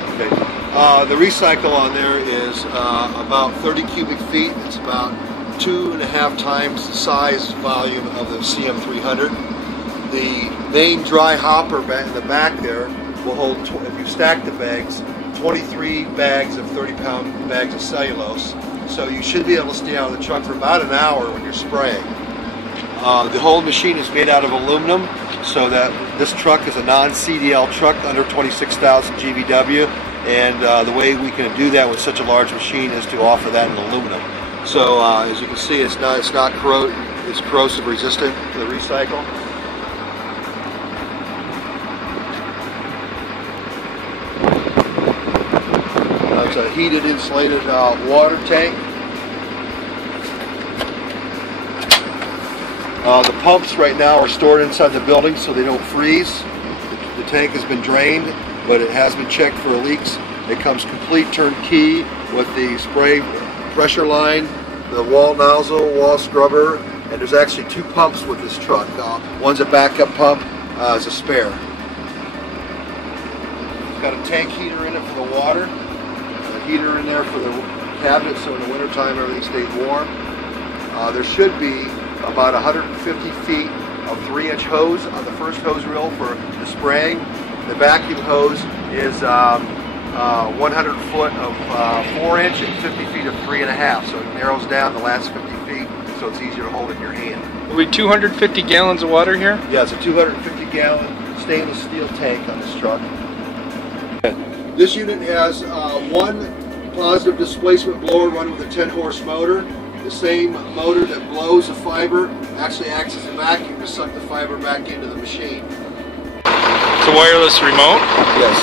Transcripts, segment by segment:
Okay. The recycle on there is about 30 cubic feet. It's about 2.5 times the size volume of the CM300. The main dry hopper in the back there will hold, if you stack the bags, 23 bags of 30-pound bags of cellulose. So you should be able to stay out of the truck for about an hour when you're spraying. The whole machine is made out of aluminum, so that this truck is a non-CDL truck under 26,000 GVW, and the way we can do that with such a large machine is to offer that in aluminum. So as you can see, it's corrosive resistant to the recycle. It's a heated, insulated water tank. The pumps right now are stored inside the building so they don't freeze. The tank has been drained, but it has been checked for leaks. It comes complete turnkey with the spray pressure line, the wall nozzle, wall scrubber, and there's actually 2 pumps with this truck. One's a backup pump, as a spare. It's got a tank heater in it for the water, a heater in there for the cabinet so in the wintertime everything stays warm. There should be about 150 feet of 3-inch hose on the first hose reel for the spraying. The vacuum hose is 100 foot of 4-inch and 50 feet of 3.5, so it narrows down the last 50 feet so it's easier to hold in your hand. Are we 250 gallons of water here? Yeah, it's a 250-gallon stainless steel tank on this truck. This unit has one positive displacement blower running with a 10-horse motor. The same motor that blows the fiber actually acts as a vacuum to suck the fiber back into the machine. It's a wireless remote? Yes.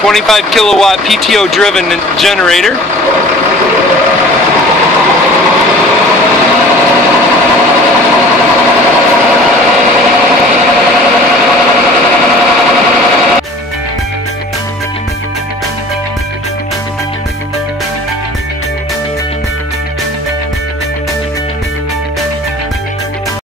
25 kilowatt PTO driven generator.